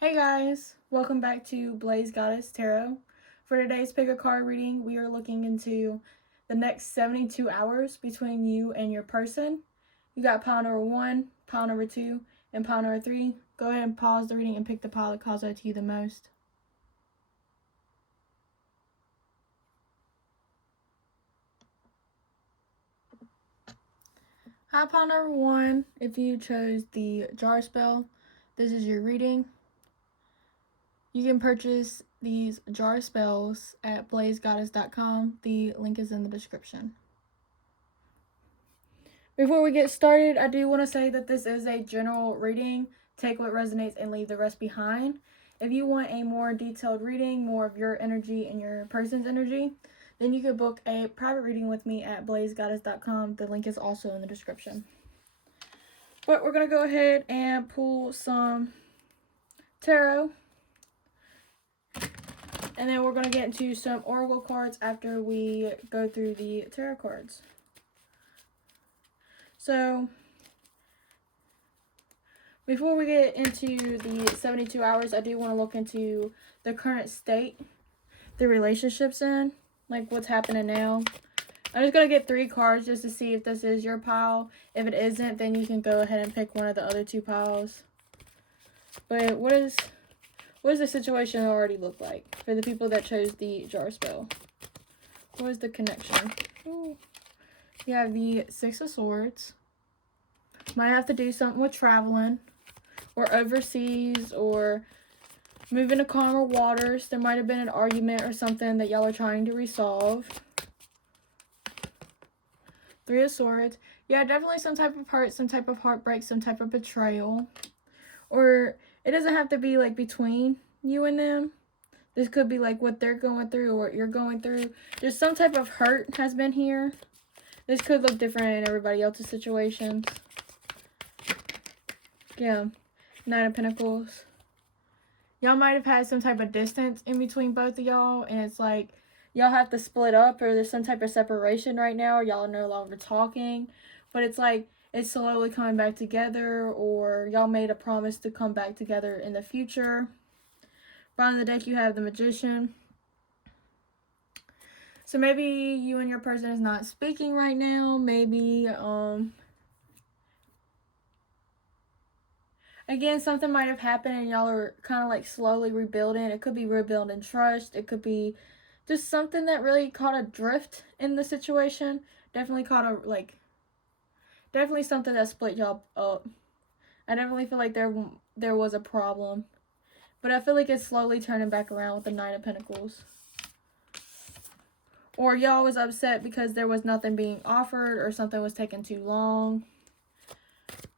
Hey guys, welcome back to Blaze Goddess Tarot. For today's pick a card reading, we are looking into the next 72 hours between you and your person. You got pile number 1, pile number 2, and pile number 3. Go ahead and pause the reading and pick the pile that calls out to you the most. Hi, pile number 1. If you chose the jar spell, this is your reading. You can purchase these jar spells at blazegoddess.com. The link is in the description. Before we get started, I do want to say that this is a general reading. Take what resonates and leave the rest behind. If you want a more detailed reading, more of your energy and your person's energy, then you could book a private reading with me at blazegoddess.com. The link is also in the description. But we're going to go ahead and pull some tarot. And then we're going to get into some oracle cards after we go through the tarot cards. So, before we get into the 72 hours, I do want to look into the current state the relationship's in, like what's happening now. I'm just going to get 3 cards just to see if this is your pile. If it isn't, then you can go ahead and pick one of the other 2 piles. But what does the situation already look like for the people that chose the jar spell? What is the connection? Ooh. You have the 6 of Swords. Might have to do something with traveling or overseas or moving to calmer waters. There might have been an argument or something that y'all are trying to resolve. 3 of Swords. Yeah, definitely some type of hurt, some type of heartbreak, some type of betrayal. Or it doesn't have to be like between you and them. This could be like what they're going through or what you're going through. There's some type of hurt has been here. This could look different in everybody else's situations. Yeah. 9 of Pentacles. Y'all might have had some type of distance in between both of y'all. And it's like y'all have to split up or there's some type of separation right now. Or y'all are no longer talking. But it's like it's slowly coming back together. Or y'all made a promise to come back together in the future. Bottom of the deck you have the Magician. So maybe you and your person is not speaking right now. Maybe, again, something might have happened and y'all are kind of like slowly rebuilding. It could be rebuilding trust. It could be just something that really caught a drift in the situation. Definitely definitely something that split y'all up. I definitely feel like there was a problem. But I feel like it's slowly turning back around with the 9 of Pentacles. Or y'all was upset because there was nothing being offered or something was taking too long.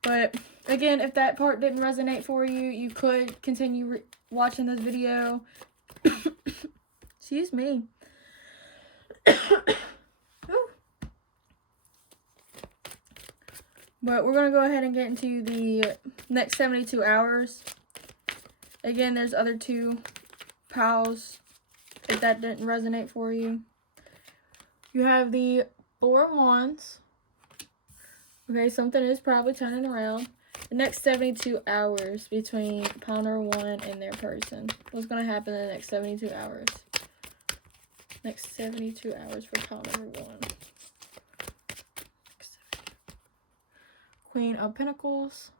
But again, if that part didn't resonate for you, you could continue watching this video. Excuse me. But we're going to go ahead and get into the next 72 hours. Again, there's other 2 piles if that didn't resonate for you. You have the 4 of Wands. Okay, something is probably turning around. The next 72 hours between pile number 1 and their person. What's going to happen in the next 72 hours? Next 72 hours for pile number 1. Queen of Pentacles.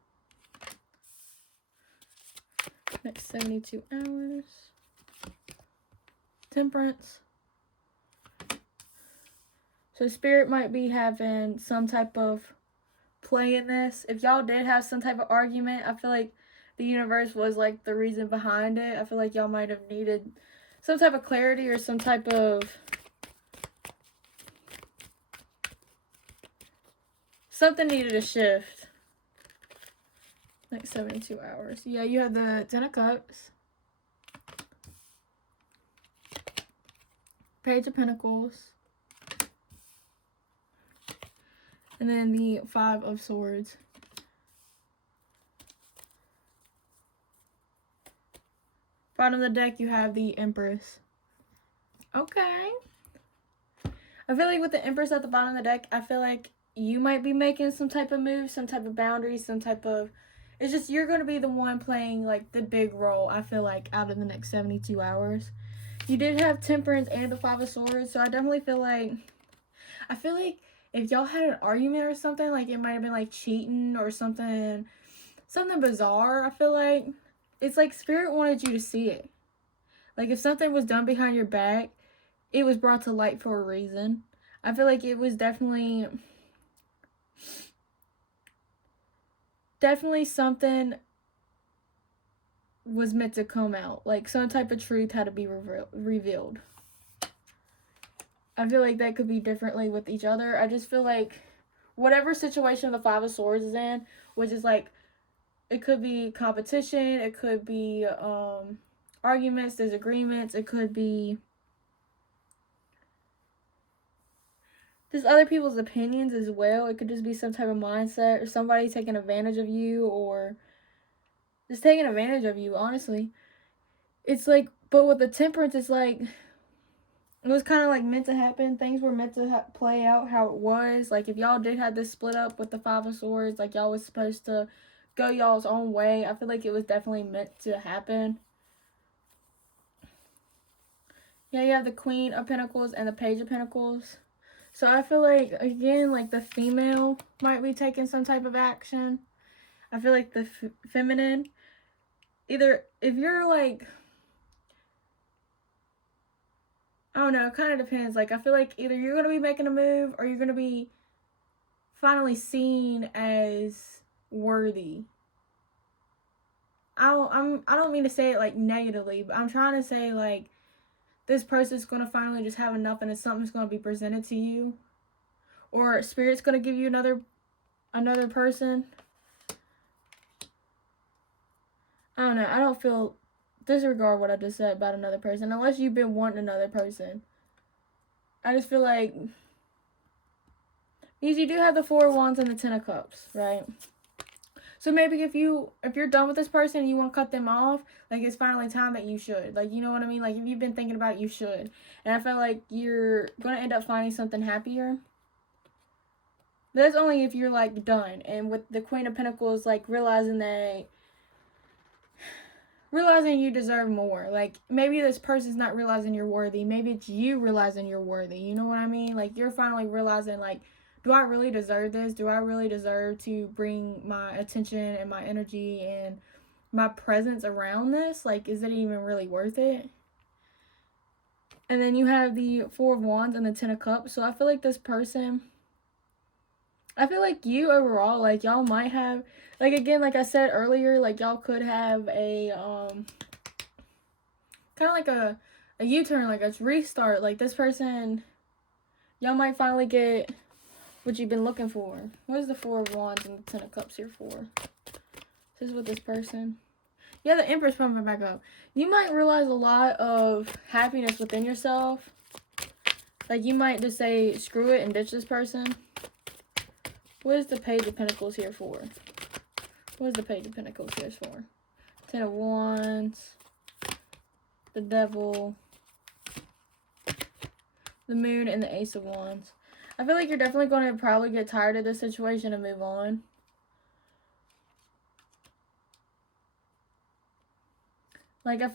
Next 72 hours. Temperance. So Spirit might be having some type of play in this. If y'all did have some type of argument, I feel like the universe was like the reason behind it. I feel like y'all might have needed some type of clarity or some type of something needed a shift. Next 72 hours. Yeah, you have the 10 of Cups. Page of Pentacles. And then the 5 of Swords. Bottom of the deck, you have the Empress. Okay. I feel like with the Empress at the bottom of the deck, I feel like you might be making some type of move, some type of boundary, some type of It's just you're going to be the one playing, like, the big role, I feel like, out of the next 72 hours. You did have Temperance and the Five of Swords, so I definitely feel like... I feel like if y'all had an argument or something, like, it might have been, like, cheating or something bizarre, I feel like. It's like Spirit wanted you to see it. Like, if something was done behind your back, it was brought to light for a reason. I feel like it was definitely something was meant to come out. Like, some type of truth had to be revealed. I feel like that could be differently with each other. I just feel like whatever situation the Five of Swords is in, which is like, it could be competition, it could be arguments, disagreements, it could be just other people's opinions as well. It could just be some type of mindset or somebody taking advantage of you or just taking advantage of you, honestly. It's like, but with the Temperance, it's like, it was kind of like meant to happen. Things were meant to play out how it was. Like, if y'all did have this split up with the Five of Swords, like, y'all was supposed to go y'all's own way. I feel like it was definitely meant to happen. Yeah, you have the Queen of Pentacles and the Page of Pentacles. So I feel like, again, like, the female might be taking some type of action. I feel like the feminine, either, if you're like, I don't know, it kind of depends. Like, I feel like either you're going to be making a move or you're going to be finally seen as worthy. I don't mean to say it, like, negatively, but I'm trying to say, like, this person's going to finally just have enough and something's going to be presented to you. Or Spirit's going to give you another person. I don't know. I don't feel... Disregard what I just said about another person. Unless you've been wanting another person. I just feel like... Because you do have the Four of Wands and the Ten of Cups, right? So maybe if you're done with this person and you want to cut them off, like, it's finally time that you should. Like, you know what I mean? Like, if you've been thinking about it, you should. And I feel like you're going to end up finding something happier. But that's only if you're, like, done. And with the Queen of Pentacles, like, realizing you deserve more. Like, maybe this person's not realizing you're worthy. Maybe it's you realizing you're worthy. You know what I mean? Like, you're finally realizing, like, do I really deserve this? Do I really deserve to bring my attention and my energy and my presence around this? Like, is it even really worth it? And then you have the Four of Wands and the Ten of Cups. So I feel like this person... I feel like you overall, like, y'all might have... Like, again, like I said earlier, like, y'all could have a, kind of like a U-turn, like a restart. Like, this person, y'all might finally get what you've been looking for. What is the Four of Wands and the Ten of Cups here for? This is with this person. Yeah, the Empress pumping back up. You might realize a lot of happiness within yourself. Like, you might just say, screw it and ditch this person. What is the Page of Pentacles here for? What is the Page of Pentacles here for? Ten of Wands. The Devil. The Moon and the Ace of Wands. I feel like you're definitely going to probably get tired of this situation and move on. Like, I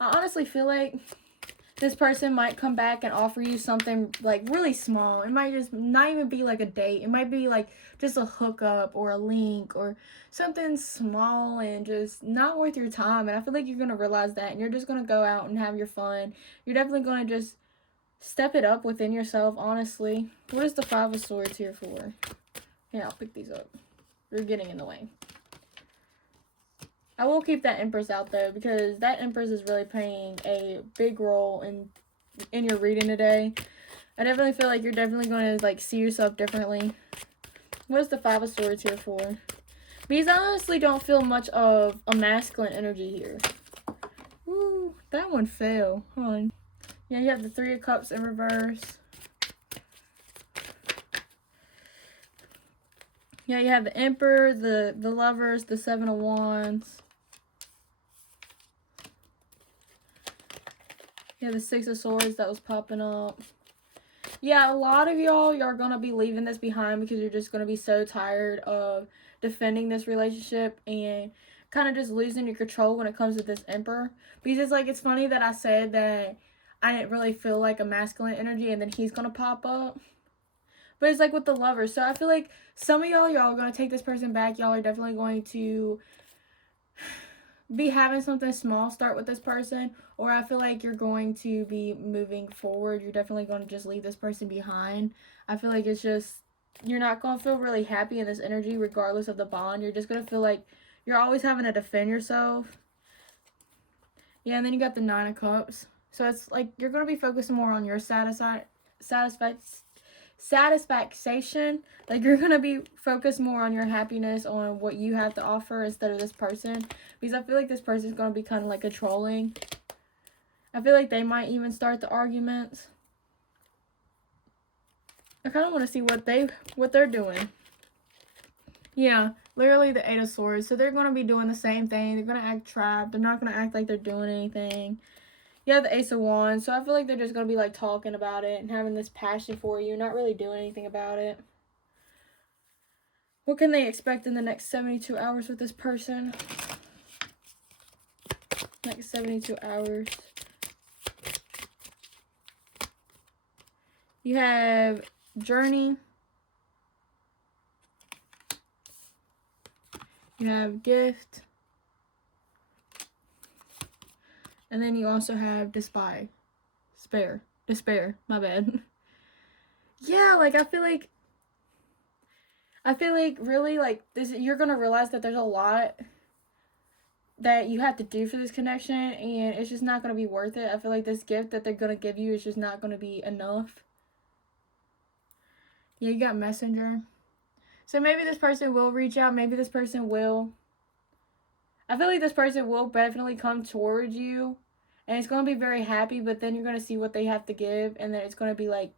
honestly feel like this person might come back and offer you something, like, really small. It might just not even be, like, a date. It might be, like, just a hookup or a link or something small and just not worth your time. And I feel like you're going to realize that. And you're just going to go out and have your fun. You're definitely going to just step it up within yourself, honestly. What is the Five of Swords here for? Here, I'll pick these up. You're getting in the way. I will keep that Empress out, though, because that Empress is really playing a big role in your reading today. I definitely feel like you're definitely going to, like, see yourself differently. What is the Five of Swords here for? Because I honestly don't feel much of a masculine energy here. Ooh, that one fell. Hold on. Yeah, you have the Three of Cups in reverse. Yeah, you have the Emperor, the Lovers, the Seven of Wands. Yeah, the Six of Swords that was popping up. Yeah, a lot of y'all are going to be leaving this behind because you're just going to be so tired of defending this relationship and kind of just losing your control when it comes to this Emperor. Because it's like, it's funny that I said that I didn't really feel like a masculine energy and then he's going to pop up. But it's like with the Lovers. So I feel like some of y'all are going to take this person back. Y'all are definitely going to be having something small start with this person. Or I feel like you're going to be moving forward. You're definitely going to just leave this person behind. I feel like it's just, you're not going to feel really happy in this energy regardless of the bond. You're just going to feel like you're always having to defend yourself. Yeah, and then you got the Nine of Cups. So it's like you're going to be focusing more on your satisfaction. Like you're going to be focused more on your happiness, on what you have to offer instead of this person. Because I feel like this person is going to be kind of like controlling. I feel like they might even start the arguments. I kind of want to see what they're doing. Yeah, literally the Eight of Swords. So they're going to be doing the same thing. They're going to act trapped. They're not going to act like they're doing anything. Yeah, the Ace of Wands. So I feel like they're just going to be like talking about it and having this passion for you, not really doing anything about it. What can they expect in the next 72 hours with this person? Next 72 hours. You have Journey. You have Gift. And then you also have Despair, my bad. Yeah, like I feel like really like this, you're going to realize that there's a lot that you have to do for this connection and it's just not going to be worth it. I feel like this gift that they're going to give you is just not going to be enough. Yeah, you got Messenger. So maybe this person will reach out. Maybe this person will. I feel like this person will definitely come towards you. And it's going to be very happy. But then you're going to see what they have to give. And then it's going to be like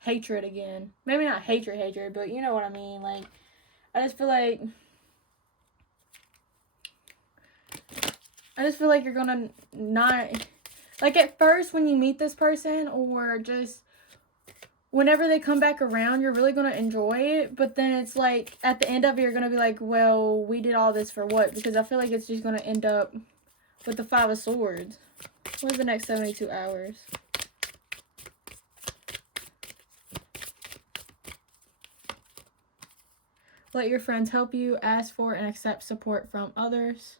hatred again. Maybe not hatred. But you know what I mean. Like, I just feel like you're going to not. Like at first when you meet this person or just whenever they come back around, you're really going to enjoy it. But then it's like, at the end of it, you're going to be like, well, we did all this for what? Because I feel like it's just going to end up with the Five of Swords. What's the next 72 hours? Let your friends help you. Ask for and accept support from others.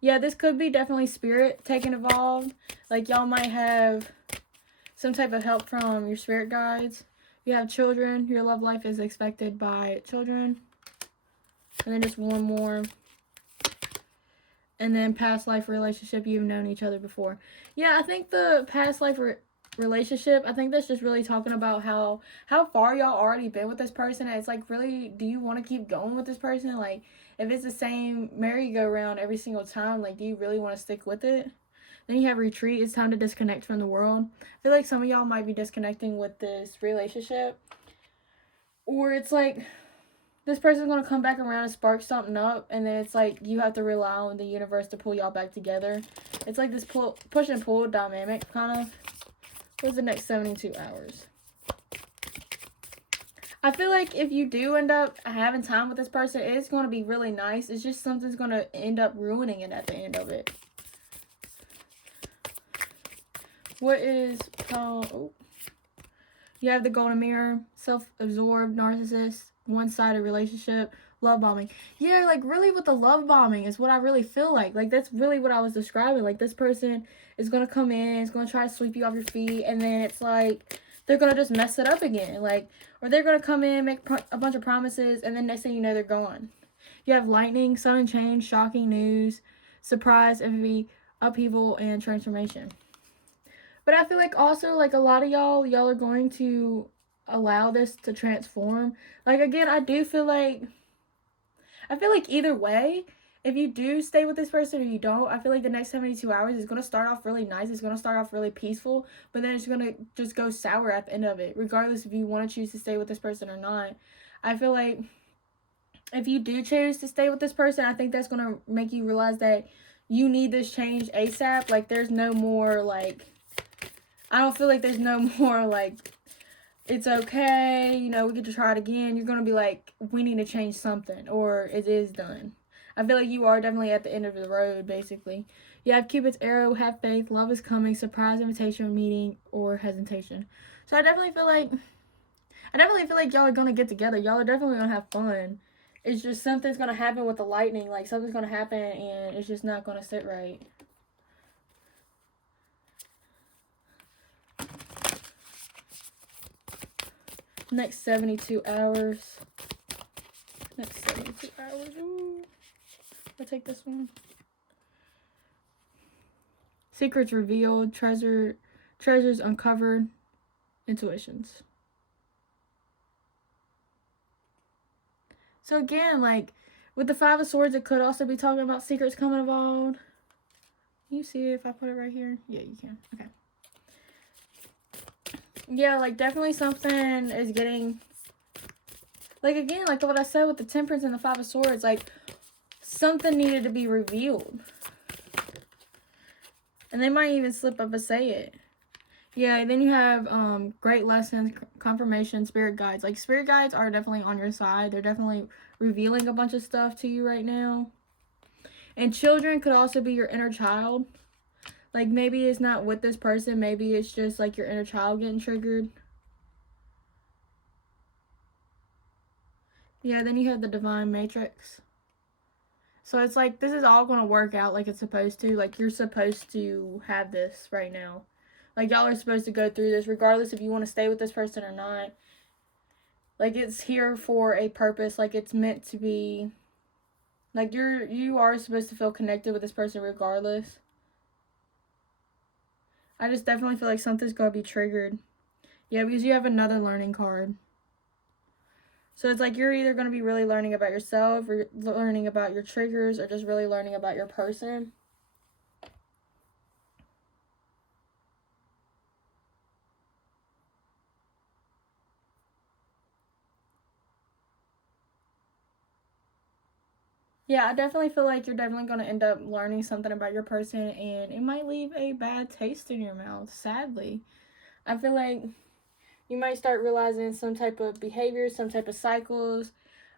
Yeah, this could be definitely spirit taking involved. Like, y'all might have some type of help from your spirit guides. You have children. Your love life is expected by children. And then just one more. And then past life relationship. You've known each other before. Yeah, I think the past life relationship, I think that's just really talking about how far y'all already been with this person. And it's like, really, do you want to keep going with this person? Like, if it's the same merry-go-round every single time, like, do you really want to stick with it? Then you have Retreat. It's time to disconnect from the world. I feel like some of y'all might be disconnecting with this relationship. Or it's like this person's going to come back around and spark something up. And then it's like you have to rely on the universe to pull y'all back together. It's like this push and pull dynamic kind of. What's the next 72 hours? I feel like if you do end up having time with this person, it's going to be really nice. It's just something's going to end up ruining it at the end of it. What is, you have the Golden Mirror, self-absorbed, narcissist, one-sided relationship, love bombing. Yeah, like really with the love bombing is what I really feel like. Like that's really what I was describing. Like this person is going to come in, is going to try to sweep you off your feet, and then it's like they're going to just mess it up again. Like, or they're going to come in, make a bunch of promises, and then next thing you know, they're gone. You have lightning, sudden change, shocking news, surprise, envy, upheaval, and transformation. But I feel like also, like, a lot of y'all are going to allow this to transform. Like, again, I feel like either way, if you do stay with this person or you don't, I feel like the next 72 hours is going to start off really nice. It's going to start off really peaceful. But then it's going to just go sour at the end of it, regardless if you want to choose to stay with this person or not. I feel like if you do choose to stay with this person, I think that's going to make you realize that you need this change ASAP. Like, there's no more, like, I don't feel like there's no more, like, it's okay, you know, we get to try it again. You're going to be like, we need to change something, or it is done. I feel like you are definitely at the end of the road, basically. You have Cupid's arrow, have faith, love is coming, surprise, invitation, meeting, or hesitation. So I definitely feel like y'all are gonna get together. Y'all are definitely gonna have fun. It's just something's gonna happen with the lightning. Like something's gonna happen and it's just not gonna sit right. Next 72 hours. Next 72 hours. Ooh. I'll take this one. Secrets revealed, treasures uncovered, intuitions. So again, like with the Five of Swords, it could also be talking about secrets coming involved. Can you see it if I put it right here? Yeah, you can. Okay. Yeah, like definitely something is getting, like again, like what I said with the Temperance and the Five of Swords, like something needed to be revealed. And they might even slip up and say it. Yeah, then you have great lessons, confirmation, spirit guides. Like spirit guides are definitely on your side. They're definitely revealing a bunch of stuff to you right now. And children could also be your inner child. Like maybe it's not with this person, maybe it's just like your inner child getting triggered. Yeah, then you have the divine matrix. So it's like this is all going to work out like it's supposed to. Like you're supposed to have this right now. Like y'all are supposed to go through this regardless if you want to stay with this person or not. Like it's here for a purpose. Like it's meant to be. Like you are supposed to feel connected with this person regardless. I just definitely feel like something's going to be triggered. Yeah, because you have another learning card. So it's like you're either going to be really learning about yourself or learning about your triggers or just really learning about your person. Yeah, I definitely feel like you're definitely going to end up learning something about your person and it might leave a bad taste in your mouth, sadly. I feel like you might start realizing some type of behavior, some type of cycles.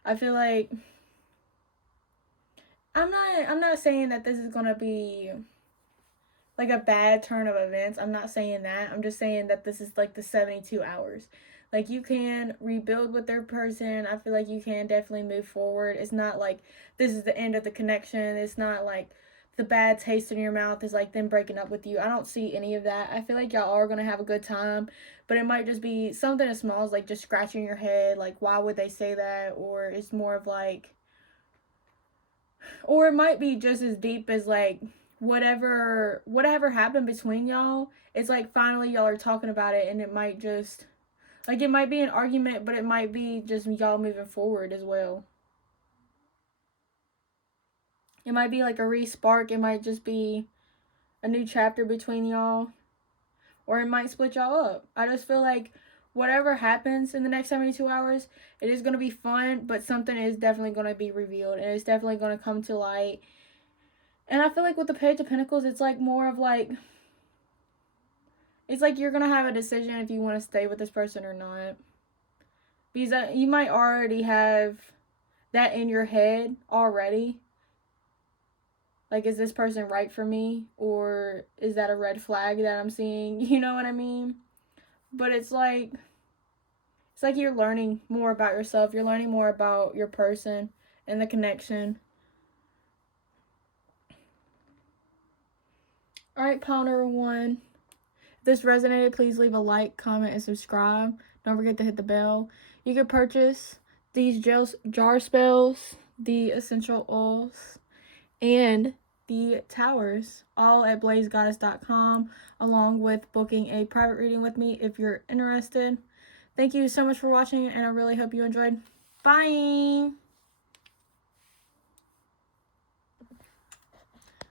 I feel like I'm not saying that this is going to be like a bad turn of events. I'm not saying that. I'm just saying that this is like the 72 hours. Like you can rebuild with their person. I feel like you can definitely move forward. It's not like this is the end of the connection. It's not like the bad taste in your mouth is like them breaking up with you. I don't see any of that. I feel like y'all are going to have a good time, but it might just be something as small as like just scratching your head. Like, why would they say that? Or it's more of like, or it might be just as deep as like, whatever happened between y'all, it's like finally y'all are talking about it and it might just like it might be an argument, but it might be just y'all moving forward as well. It might be like a re-spark, it might just be a new chapter between y'all, or it might split y'all up. I just feel like whatever happens in the next 72 hours, it is going to be fun, but something is definitely going to be revealed and it's definitely going to come to light. And I feel like with the Page of Pentacles, it's like more of like, it's like you're going to have a decision if you want to stay with this person or not. Because you might already have that in your head already. Like, is this person right for me? Or is that a red flag that I'm seeing? You know what I mean? But it's like you're learning more about yourself. You're learning more about your person and the connection. Alright, pile number 1. If this resonated, please leave a like, comment, and subscribe. Don't forget to hit the bell. You can purchase these jar spells, the essential oils, and the towers, all at blazegoddess.com, along with booking a private reading with me if you're interested. Thank you so much for watching, and I really hope you enjoyed. Bye!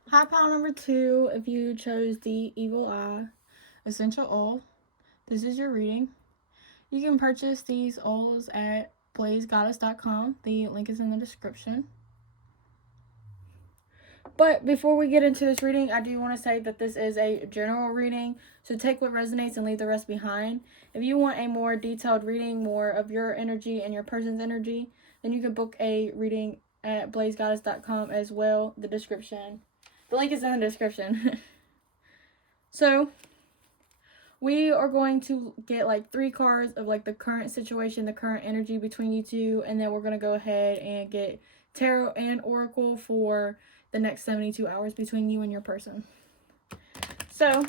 High pile number 2, if you chose the Evil Eye essential oil, this is your reading. You can purchase these oils at blazegoddess.com. The link is in the description. But before we get into this reading, I do want to say that this is a general reading, so take what resonates and leave the rest behind. If you want a more detailed reading, more of your energy and your person's energy, then you can book a reading at blazegoddess.com as well. The link is in the description. So we are going to get like 3 cards of like the current situation, the current energy between you two, and then we're going to go ahead and get tarot and oracle for the next 72 hours between you and your person. So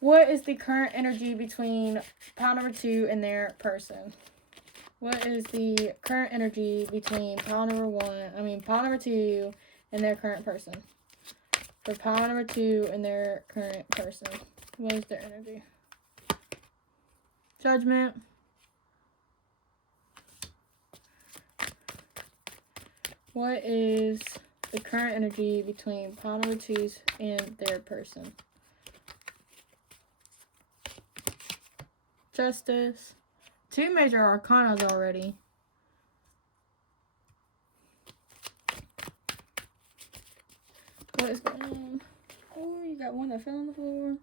what is the current energy between pile number 2 and their person? What is the current energy between pile number 2 and their current person? For pile number 2 and their current person, what is their energy? Judgment. What is the current energy between pile number 2 and their person? Justice. 2 major arcanas already. What is going on? Oh, you got one that fell on the floor.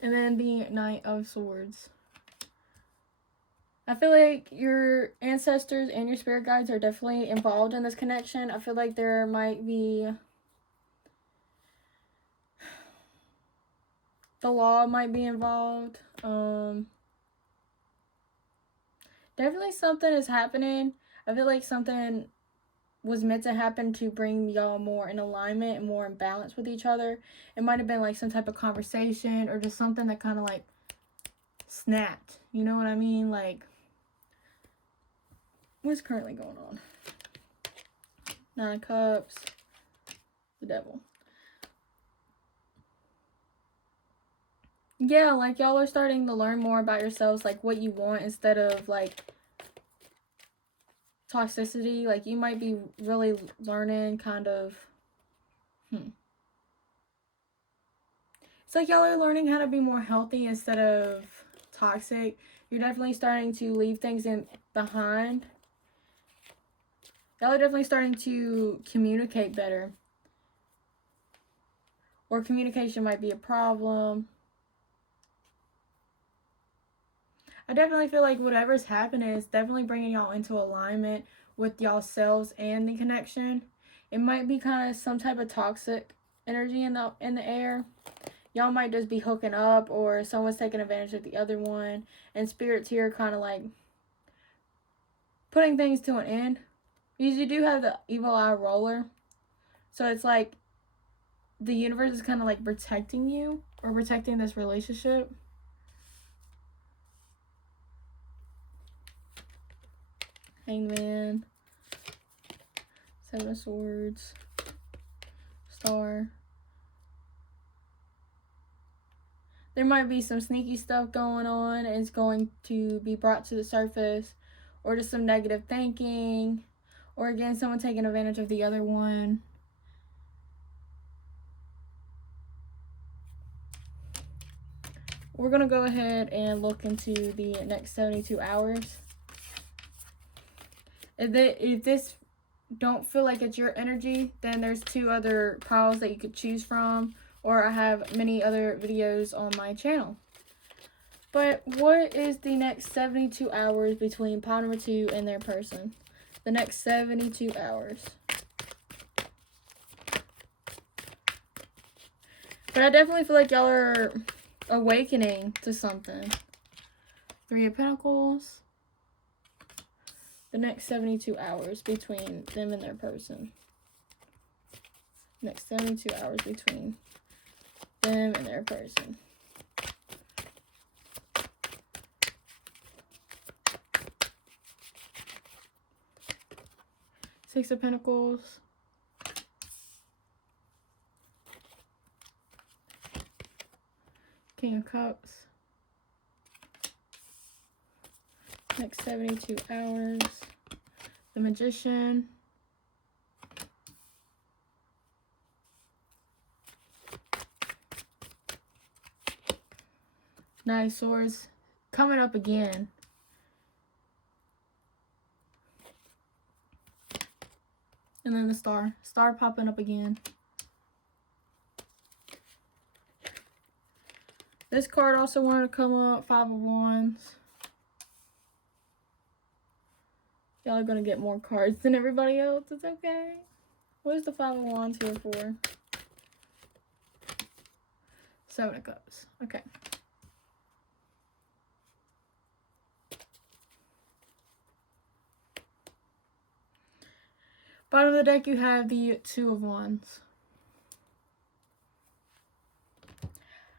And then the Knight of Swords. I feel like your ancestors and your spirit guides are definitely involved in this connection. I feel like there might be... the law might be involved. Definitely something is happening. I feel like something was meant to happen to bring y'all more in alignment and more in balance with each other. It might have been like some type of conversation or just something that kind of like snapped. You know what I mean? Like, what's currently going on? 9 of Cups. The Devil. Yeah, like y'all are starting to learn more about yourselves, like what you want instead of like toxicity. Like you might be really learning kind of it's like y'all are learning how to be more healthy instead of toxic. You're definitely starting to leave things behind. Y'all are definitely starting to communicate better, or communication might be a problem. I definitely feel like whatever's happening is definitely bringing y'all into alignment with y'all selves and the connection. It might be kind of some type of toxic energy in the air. Y'all might just be hooking up, or someone's taking advantage of the other one. And Spirit's here kind of like putting things to an end. Because you do have the evil eye roller. So it's like the universe is kind of like protecting you, or protecting this relationship. Hangman. 7 of Swords. Star. There might be some sneaky stuff going on, and it's going to be brought to the surface, or just some negative thinking, or again someone taking advantage of the other one. We're gonna go ahead and look into the next 72 hours. If this don't feel like it's your energy, then there's 2 other piles that you could choose from, or I have many other videos on my channel. But what is the next 72 hours between pile number 2 and their person? The next 72 hours. But I definitely feel like y'all are awakening to something. 3 of Pentacles. The next 72 hours between them and their person. Next 72 hours between them and their person. Six of Pentacles. King of Cups. Next 72 hours. The Magician. Knight of Swords. Coming up again. And then the star. Star popping up again. This card also wanted to come up. 5 of Wands. Y'all are going to get more cards than everybody else. It's okay. What is the 5 of Wands here for? 7 of Cups. Okay. Bottom of the deck, you have the 2 of Wands.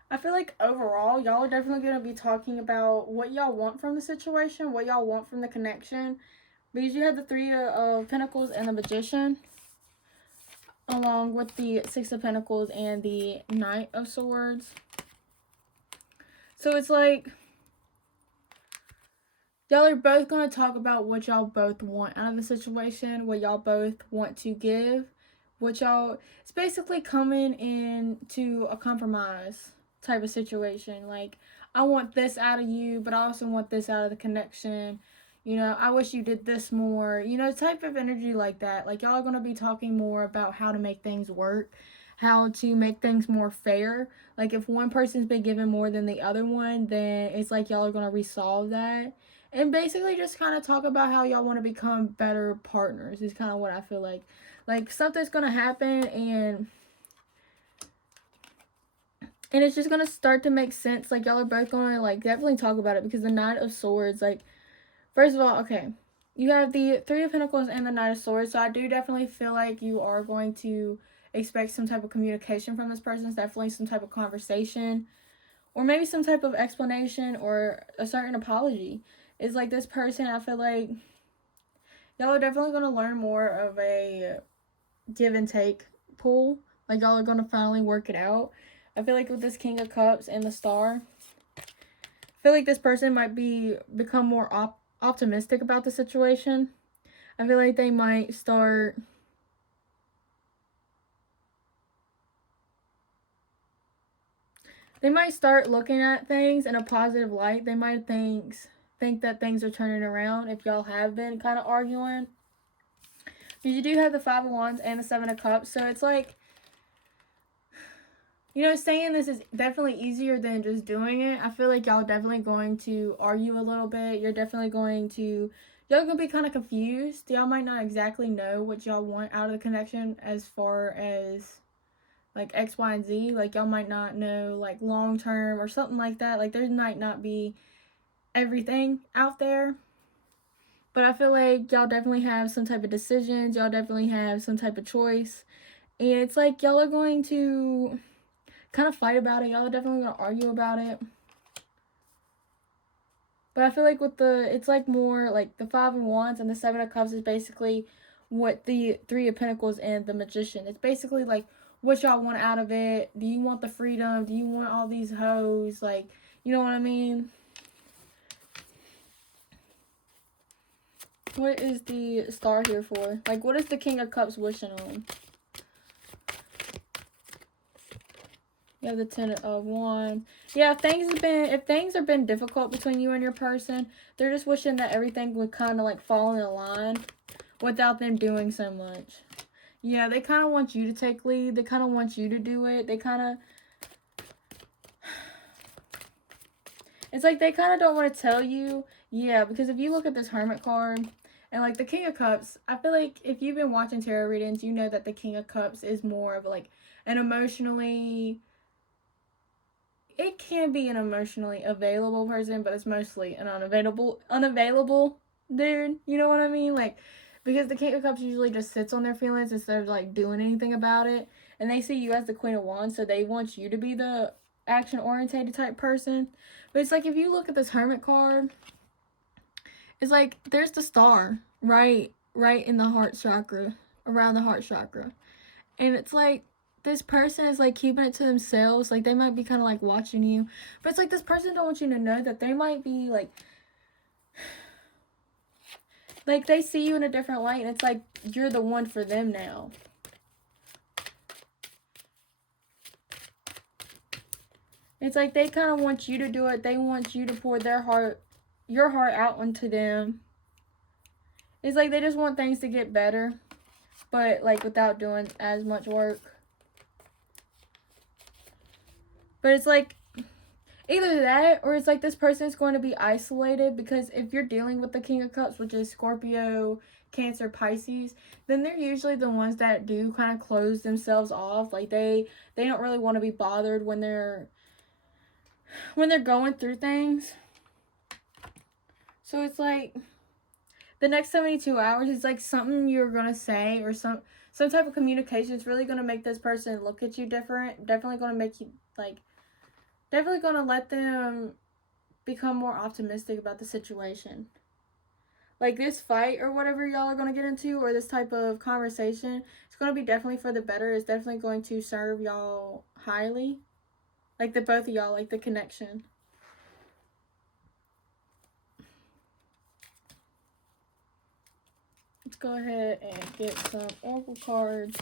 I feel like overall, y'all are definitely going to be talking about what y'all want from the situation, what y'all want from the connection. Because you have the 3 of Pentacles and the Magician, along with the 6 of Pentacles and the Knight of Swords. So it's like, y'all are both going to talk about what y'all both want out of the situation, what y'all both want to give, what y'all, it's basically coming into a compromise type of situation. Like, I want this out of you, but I also want this out of the connection. You know, I wish you did this more, you know, type of energy like that. Like, y'all are going to be talking more about how to make things work, how to make things more fair. Like, if one person's been given more than the other one, then it's like y'all are going to resolve that. And basically just kind of talk about how y'all want to become better partners is kind of what I feel like. Like, something's going to happen and it's just going to start to make sense. Like, y'all are both going to, like, definitely talk about it because the Knight of Swords, like, first of all, okay, you have the 3 of Pentacles and the Knight of Swords. So I do definitely feel like you are going to expect some type of communication from this person. It's definitely some type of conversation or maybe some type of explanation or a certain apology. It's like this person, I feel like y'all are definitely going to learn more of a give and take pool. Like, y'all are going to finally work it out. I feel like with this King of Cups and the Star, I feel like this person might become more optimistic about the situation. I feel like they might start looking at things in a positive light. They might think that things are turning around if y'all have been kind of arguing. But you do have the 5 of Wands and the 7 of Cups, so it's like, you know, saying this is definitely easier than just doing it. I feel like y'all definitely going to argue a little bit. Y'all going to be kind of confused. Y'all might not exactly know what y'all want out of the connection as far as, like, X, Y, and Z. Like, y'all might not know, like, long term or something like that. Like, there might not be everything out there. But I feel like y'all definitely have some type of decisions. Y'all definitely have some type of choice. And it's like y'all are going to kind of fight about it. Y'all are definitely going to argue about it. But I feel like with it's like more like the 5 of Wands and the 7 of Cups is basically what the 3 of Pentacles and the Magician. It's basically like what y'all want out of it. Do you want the freedom? Do you want all these hoes? Like, you know what I mean? What is the Star here for? Like, what is the King of Cups wishing on? You have the 10 of Wands. Yeah, if things have been difficult between you and your person, they're just wishing that everything would kind of like fall in line without them doing so much. Yeah, they kind of want you to take lead. They kind of want you to do it. They kind of, it's like they kind of don't want to tell you. Yeah, because if you look at this Hermit card and like the King of Cups, I feel like if you've been watching tarot readings, you know that the King of Cups is more of like an emotionally, it can be an emotionally available person, but it's mostly an unavailable dude. You know what I mean? Like, because the King of Cups usually just sits on their feelings instead of like doing anything about it. And they see you as the Queen of Wands, so they want you to be the action-oriented type person. But it's like if you look at this Hermit card, it's like there's the Star right in the heart chakra, around the heart chakra. And it's like this person is like keeping it to themselves. Like they might be kind of like watching you, but it's like this person don't want you to know that they might be like they see you in a different light, and it's like you're the one for them now. It's like they kind of want you to do it. They want you to pour your heart out onto them. It's like they just want things to get better but like without doing as much work. But it's like either that, or it's like this person is going to be isolated, because if you're dealing with the King of Cups, which is Scorpio, Cancer, Pisces, then they're usually the ones that do kind of close themselves off. Like they don't really want to be bothered when they're going through things. So it's like the next 72 hours is like something you're gonna say, or some type of communication is really gonna make this person look at you different. Definitely gonna make you like, definitely gonna let them become more optimistic about the situation. Like this fight or whatever y'all are gonna get into, or this type of conversation, it's gonna be definitely for the better. It's definitely going to serve y'all highly. Like the both of y'all, like the connection. Let's go ahead and get some oracle cards.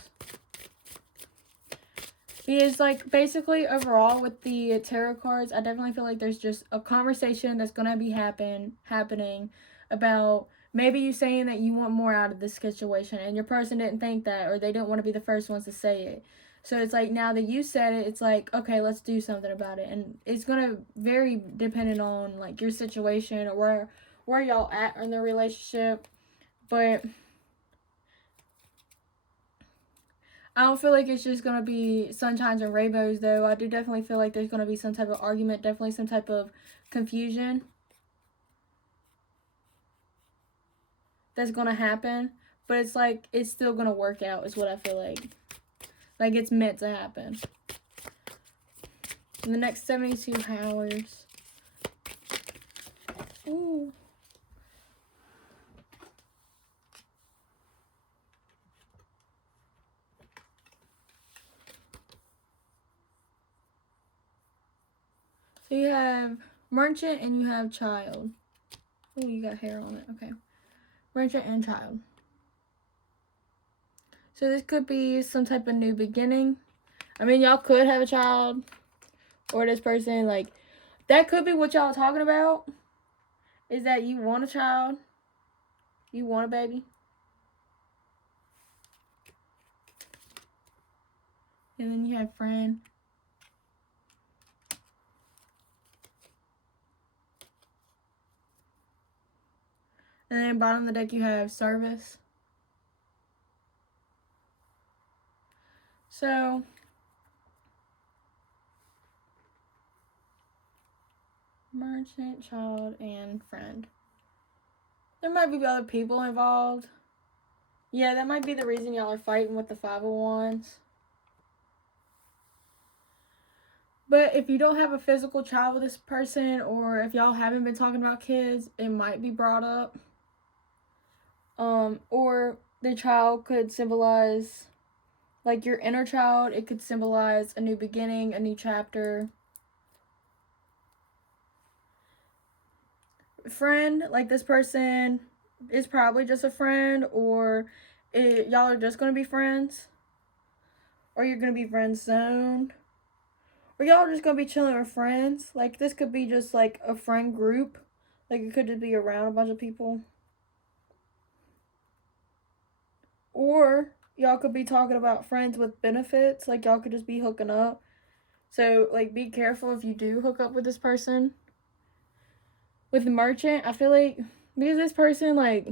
Because, like, basically, overall, with the tarot cards, I definitely feel like there's just a conversation that's going to be happening about maybe you saying that you want more out of this situation, and your person didn't think that, or they didn't want to be the first ones to say it. So it's like, now that you said it, it's like, okay, let's do something about it. And it's going to vary depending on, like, your situation or where y'all at in the relationship. But I don't feel like it's just going to be sunshines and rainbows, though. I do definitely feel like there's going to be some type of argument, definitely some type of confusion that's going to happen. But it's like, it's still going to work out, is what I feel like. Like, it's meant to happen. In the next 72 hours. Ooh. So you have merchant and you have child. Oh, you got hair on it. Okay. Merchant and child. So this could be some type of new beginning. I mean, y'all could have a child. Or this person, like, that could be what y'all talking about. Is that you want a child. You want a baby. And then you have friend. And then bottom of the deck you have service. So merchant, child, and friend. There might be other people involved. Yeah, that might be the reason y'all are fighting with the 5 of Wands. But if you don't have a physical child with this person, or if y'all haven't been talking about kids, it might be brought up. Or the child could symbolize, like, your inner child. It could symbolize a new beginning, a new chapter. Friend, like, this person is probably just a friend, or y'all are just going to be friends. Or you're going to be friend zoned. Or y'all are just going to be chilling with friends. Like, this could be just, like, a friend group. Like, it could just be around a bunch of people. Or y'all could be talking about friends with benefits. Like, y'all could just be hooking up. So, like, be careful if you do hook up with this person. With the merchant, I feel like, because this person, like,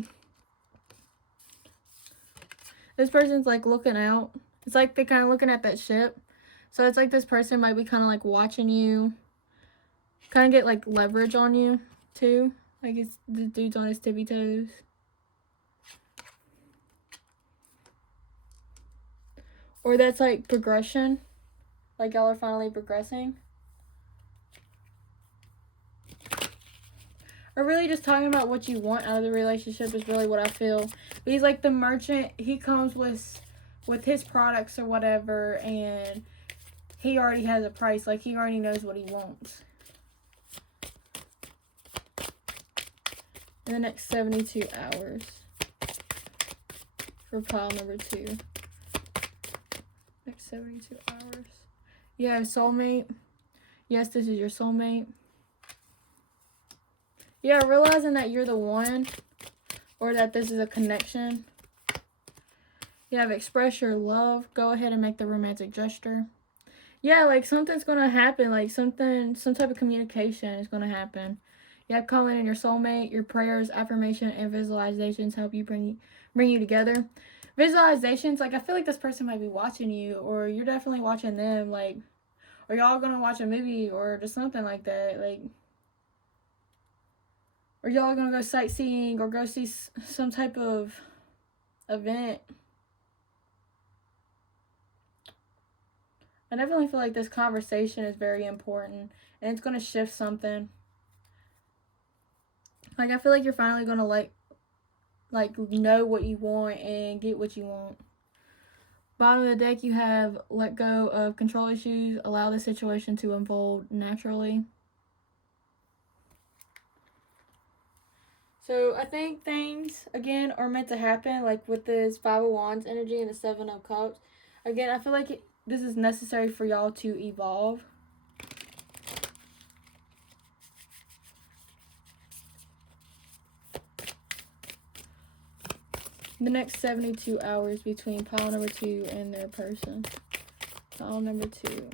this person's, like, looking out. It's like they're kind of looking at that ship. So it's like this person might be kind of like watching you. Kind of get like leverage on you too. Like it's the dude's on his tippy toes. Or that's like progression. Like y'all are finally progressing. Or really just talking about what you want out of the relationship is really what I feel. But he's like the merchant. He comes with his products or whatever, and he already has a price. Like, he already knows what he wants. In the next 72 hours. For pile number 2. Next 72 hours. You have soulmate. Yes, this is your soulmate. Yeah, realizing that you're the one. Or that this is a connection. You have express your love. Go ahead and make the romantic gesture. Yeah, like something's gonna happen. Like some type of communication is gonna happen. You have calling in your soulmate. Your prayers, affirmation, and visualizations help you bring you together. Visualizations, like I feel like this person might be watching you, or you're definitely watching them. Like, or y'all gonna watch a movie, or just something like that. Like, or y'all gonna go sightseeing, or go see some type of event. I definitely feel like this conversation is very important, and it's gonna shift something. Like I feel like you're finally gonna like know what you want and get what you want. Bottom of the deck, you have let go of control issues, allow the situation to unfold naturally. So I think things again are meant to happen, like with this Five of Wands energy and the Seven of Cups. Again, I feel like this is necessary for y'all to evolve. The next 72 hours between pile number 2 and their person. Pile number 2.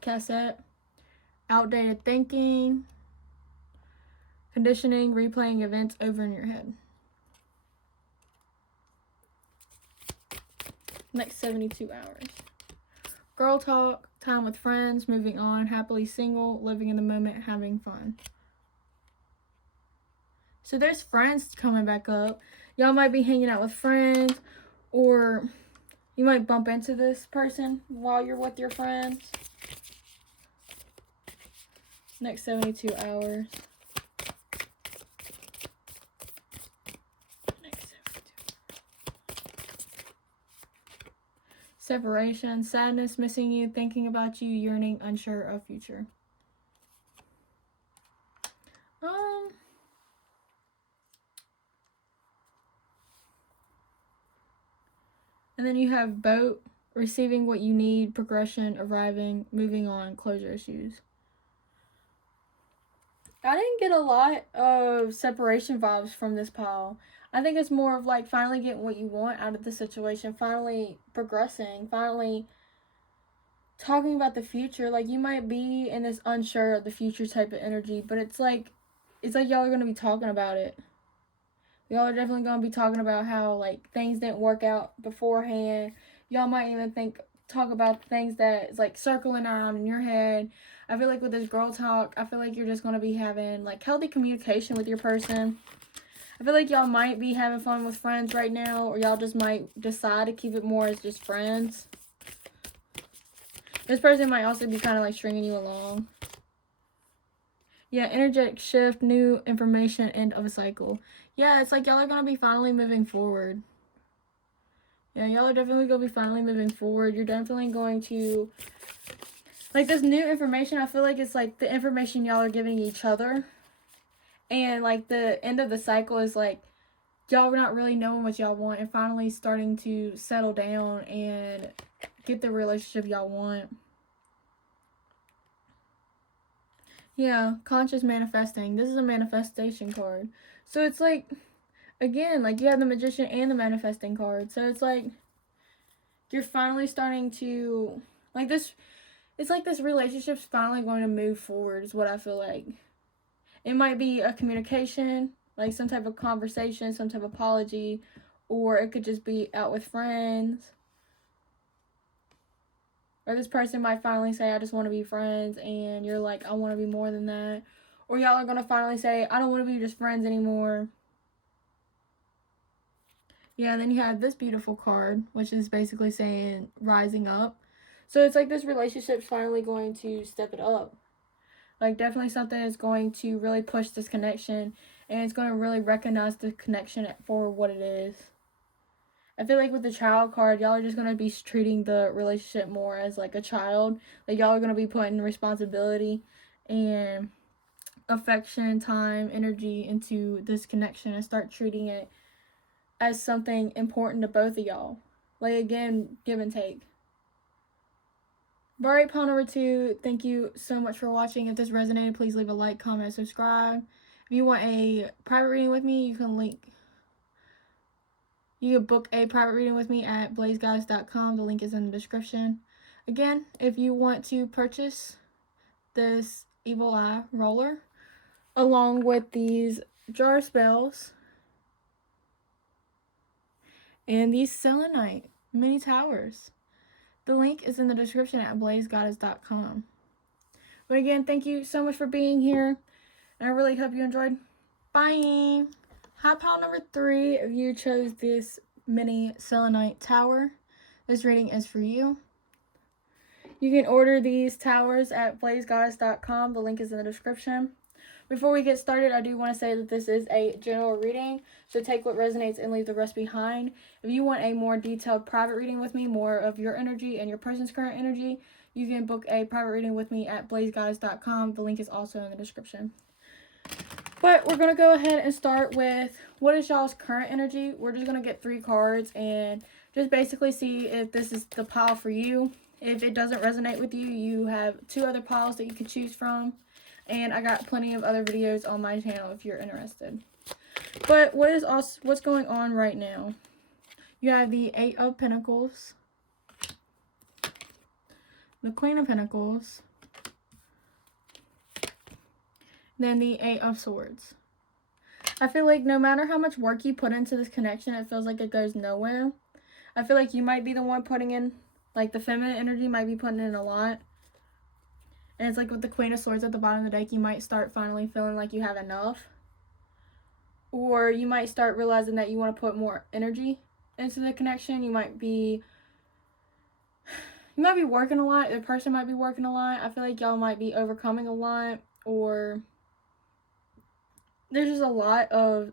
Cassette. Outdated thinking. Conditioning, replaying events over in your head. Next 72 hours. Girl talk, time with friends, moving on, happily single, living in the moment, having fun. So there's friends coming back up. Y'all might be hanging out with friends, or you might bump into this person while you're with your friends. Next 72 hours. Separation, sadness, missing you, thinking about you, yearning, unsure of future. And then you have boat, receiving what you need, progression, arriving, moving on, closure issues. I didn't get a lot of separation vibes from this pile. I think it's more of like finally getting what you want out of the situation, finally progressing, finally talking about the future. Like you might be in this unsure of the future type of energy, but it's like y'all are gonna be talking about it. Y'all are definitely gonna be talking about how like things didn't work out beforehand. Y'all might even talk about things that is like circling around in your head. I feel like with this girl talk, I feel like you're just gonna be having like healthy communication with your person. I feel like y'all might be having fun with friends right now, or y'all just might decide to keep it more as just friends. This person might also be kind of like stringing you along. Yeah, energetic shift, new information, end of a cycle. Yeah, it's like y'all are going to be finally moving forward. Yeah, y'all are definitely going to be finally moving forward. You're definitely going to... Like, this new information, I feel like it's like the information y'all are giving each other. And, like, the end of the cycle is like y'all not really knowing what y'all want and finally starting to settle down and get the relationship y'all want. Yeah, conscious manifesting. This is a manifestation card. So it's like, again, like you have the Magician and the manifesting card. So it's like you're finally starting to, like this, it's like this relationship's finally going to move forward is what I feel like. It might be a communication, like some type of conversation, some type of apology, or it could just be out with friends. Or this person might finally say, I just want to be friends, and you're like, I want to be more than that. Or y'all are going to finally say, I don't want to be just friends anymore. Yeah, and then you have this beautiful card, which is basically saying rising up. So it's like this relationship's finally going to step it up. Like definitely something is going to really push this connection, and it's going to really recognize the connection for what it is. I feel like with the child card, y'all are just going to be treating the relationship more as like a child. Like y'all are going to be putting responsibility and affection, time, energy into this connection and start treating it as something important to both of y'all. Like again, give and take. Alright, pile number 2, thank you so much for watching. If this resonated, please leave a like, comment, subscribe. If you want a private reading with me, you can link You can book a private reading with me at blazeguys.com. The link is in the description. Again, if you want to purchase this Evil Eye roller along with these jar spells and these selenite mini towers, the link is in the description at blazegoddess.com. But again, thank you so much for being here, and I really hope you enjoyed. Bye! High pile number 3, if you chose this mini selenite tower, this reading is for you. You can order these towers at blazegoddess.com. The link is in the description. Before we get started, I do want to say that this is a general reading, so take what resonates and leave the rest behind. If you want a more detailed private reading with me, more of your energy and your person's current energy, you can book a private reading with me at blazeguys.com. The link is also in the description. But we're going to go ahead and start with what is y'all's current energy. We're just going to get 3 cards and just basically see if this is the pile for you. If it doesn't resonate with you, you have 2 other piles that you can choose from. And I got plenty of other videos on my channel if you're interested. But what's going on right now? You have the 8 of Pentacles, the Queen of Pentacles, then the 8 of Swords. I feel like no matter how much work you put into this connection, it feels like it goes nowhere. I feel like you might be the one putting in, like the feminine energy might be putting in a lot. And it's like with the Queen of Swords at the bottom of the deck, you might start finally feeling like you have enough. Or you might start realizing that you want to put more energy into the connection. You might be working a lot. The person might be working a lot. I feel like y'all might be overcoming a lot, or there's just a lot of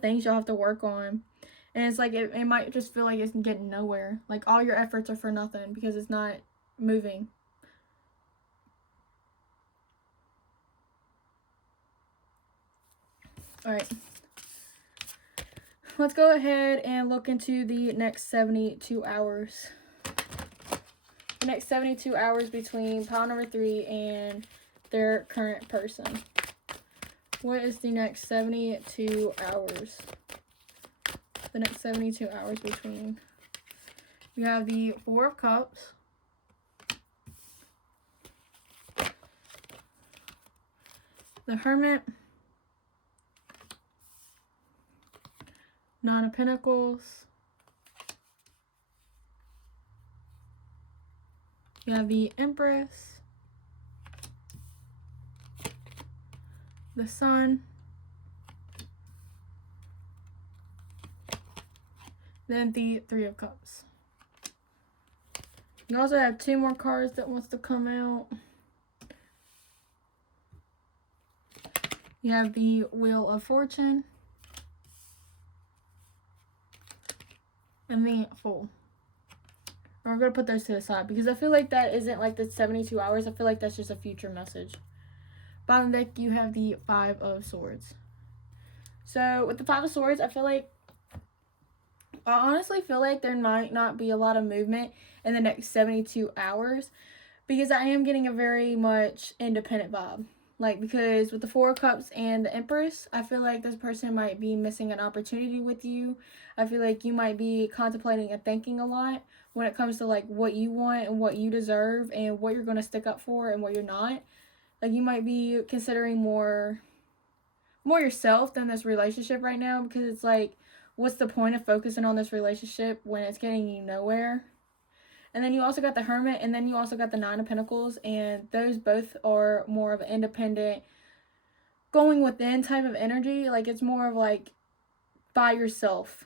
things y'all have to work on. And it's like it might just feel like it's getting nowhere. Like all your efforts are for nothing because it's not moving. Alright. Let's go ahead and look into the next 72 hours. The next 72 hours between pile number 3 and their current person. What is the next 72 hours? The next 72 hours between. You have the 4 of Cups. The Hermit. 9 of Pentacles. You have the Empress. The Sun. Then the 3 of Cups. You also have 2 more cards that wants to come out. You have the Wheel of Fortune. And the Fool. And we're going to put those to the side because I feel like that isn't like the 72 hours. I feel like that's just a future message. Bottom deck, you have the 5 of Swords. So with the 5 of Swords, I honestly feel like there might not be a lot of movement in the next 72 hours because I am getting a very much independent vibe. Like, because with the 4 of Cups and the Empress, I feel like this person might be missing an opportunity with you. I feel like you might be contemplating and thinking a lot when it comes to, like, what you want and what you deserve and what you're going to stick up for and what you're not. Like, you might be considering more yourself than this relationship right now because it's like, what's the point of focusing on this relationship when it's getting you nowhere? And then you also got the Hermit, and then you also got the 9 of Pentacles, and those both are more of an independent, going within type of energy. Like, it's more of like by yourself.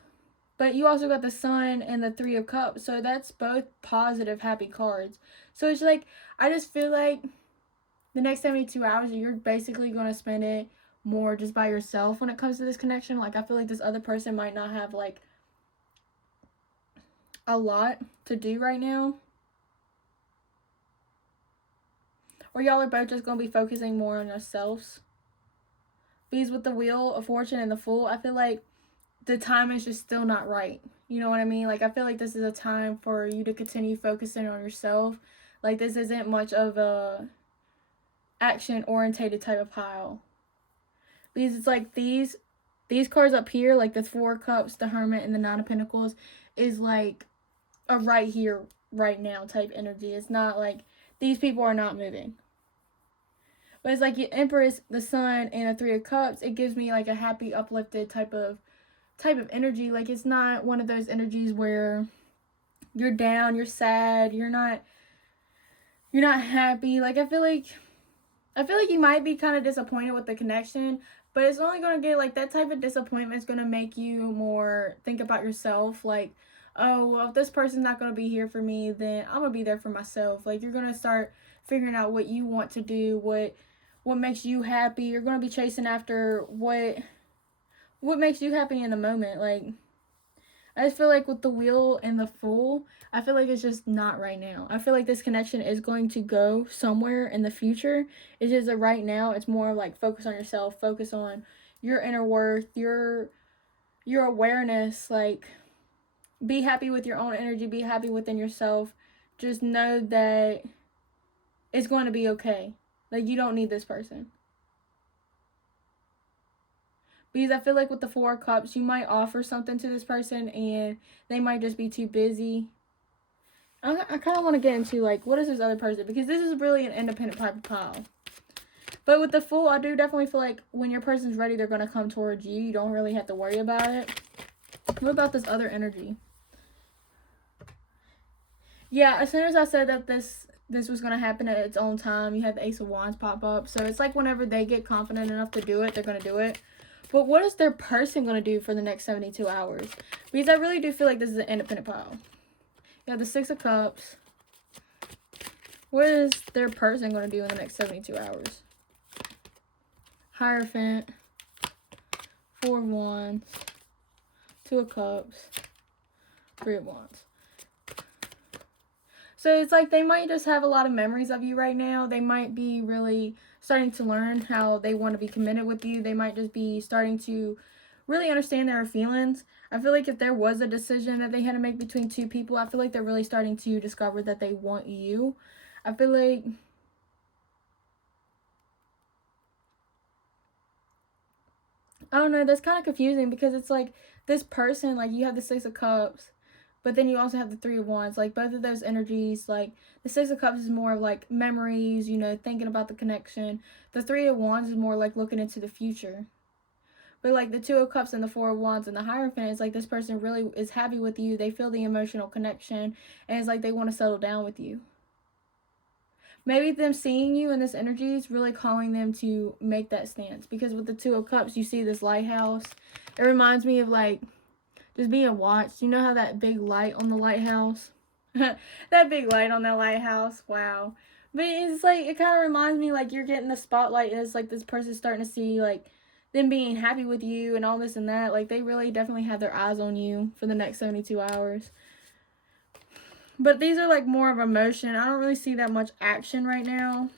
But you also got the Sun and the 3 of Cups, so that's both positive, happy cards. So it's like, I just feel like the next 72 hours, you're basically going to spend it more just by yourself when it comes to this connection. Like, I feel like this other person might not have, like, a lot to do right now. Or y'all are both just going to be focusing more on yourselves. Because with the Wheel of Fortune and the Fool, I feel like the time is just still not right. You know what I mean? Like, I feel like this is a time for you to continue focusing on yourself. Like, this isn't much of a action-orientated type of pile. Because it's like these these cards up here, like the Four of Cups, the Hermit, and the Nine of Pentacles, is like a right here, right now type energy. It's not like these people are not moving. But it's like the Empress, the Sun, and the Three of Cups. It gives me like a happy, uplifted type of energy. Like it's not one of those energies where you're down, you're sad, you're not happy. Like I feel like you might be kind of disappointed with the connection, but it's only going to get like that type of disappointment is going to make you more think about yourself. Like, oh, well, if this person's not going to be here for me, then I'm going to be there for myself. Like you're going to start figuring out what you want to do, what makes you happy. You're going to be chasing after what makes you happy in the moment. Like I just feel like with the Wheel and the Fool, I feel like it's just not right now. I feel like this connection is going to go somewhere in the future. It's just that right now, it's more like focus on yourself, focus on your inner worth, your awareness. Like, be happy with your own energy, be happy within yourself. Just know that it's going to be okay. Like, you don't need this person. Because I feel like with the Four of Cups, you might offer something to this person and they might just be too busy. I kind of want to get into, like, what is this other person? Because this is really an independent type of pile. But with the Fool, I do definitely feel like when your person's ready, they're going to come towards you. You don't really have to worry about it. What about this other energy? Yeah, as soon as I said that this was going to happen at its own time, you had the Ace of Wands pop up. So it's like whenever they get confident enough to do it, they're going to do it. But what is their person going to do for the next 72 hours? Because I really do feel like this is an independent pile. You have the Six of Cups. What is their person going to do in the next 72 hours? Hierophant. Four of Wands. Two of Cups. Three of Wands. So it's like they might just have a lot of memories of you right now. They might be really starting to learn how they want to be committed with you. They might just be starting to really understand their feelings. I feel like if there was a decision that they had to make between two people, I feel like they're really starting to discover that they want you. I feel like I don't know, that's kind of confusing because it's like this person, like you have the Six of Cups, but then you also have the Three of Wands. Like both of those energies, like the Six of Cups is more of like memories, you know, thinking about the connection. The Three of Wands is more like looking into the future. But like the Two of Cups and the Four of Wands and the Hierophant, it's like this person really is happy with you. They feel the emotional connection and it's like they want to settle down with you. Maybe them seeing you in this energy is really calling them to make that stance. Because with the Two of Cups, you see this lighthouse. It reminds me of like just being watched. You know how that big light on the lighthouse? That big light on that lighthouse. Wow. But it's like, it kind of reminds me like you're getting the spotlight and it's like this person starting to see like them being happy with you and all this and that. Like they really definitely have their eyes on you for the next 72 hours. But these are like more of emotion. I don't really see that much action right now.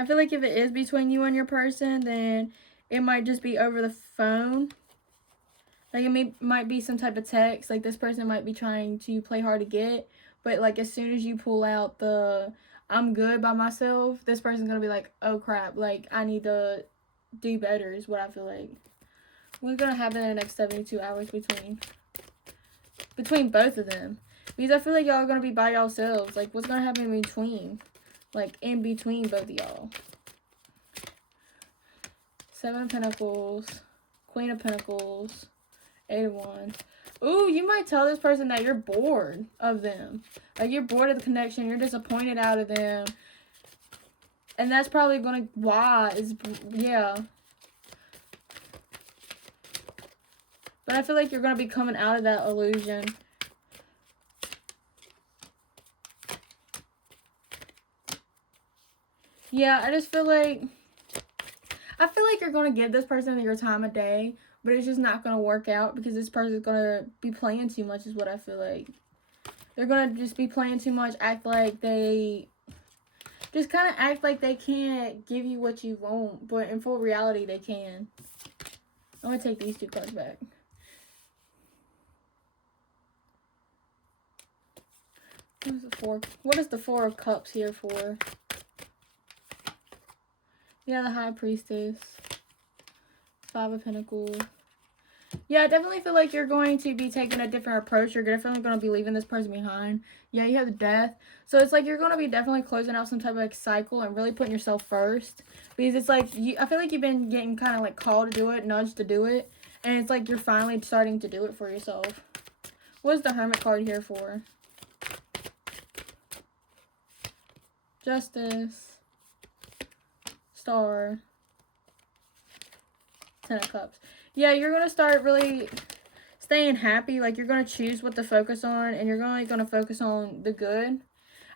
I feel like if it is between you and your person, then it might just be over the phone. Like it might be some type of text. Like this person might be trying to play hard to get. But like as soon as you pull out the I'm good by myself, this person's going to be like, oh crap. Like I need to do better is what I feel like. What's going to happen in the next 72 hours between both of them? Because I feel like y'all are going to be by yourselves. Like what's going to happen in between? Like in between both of y'all. Seven of Pentacles. Queen of Pentacles. Eight of Wands. Ooh, you might tell this person that you're bored of them. Like you're bored of the connection. You're disappointed out of them. And that's probably going to, yeah. But I feel like you're going to be coming out of that illusion. Yeah, I just feel like, you're going to give this person your time of day, but it's just not going to work out because this person's going to be playing too much is what I feel like. They're going to just be playing too much, act like they can't give you what you want, but in full reality, they can. I'm going to take these two cards back. What is the Four of Cups here for? Yeah, the High Priestess. 5 of Pentacles. Yeah, I definitely feel like you're going to be taking a different approach. You're definitely going to be leaving this person behind. Yeah, you have the Death. So it's like you're going to be definitely closing out some type of like cycle and really putting yourself first. Because it's like, I feel like you've been getting kind of like called to do it, nudged to do it. And it's like you're finally starting to do it for yourself. What is the Hermit card here for? Justice. Star. 10 of Cups. Yeah, you're going to start really staying happy. Like, you're going to choose what to focus on, and you're only going to focus on the good.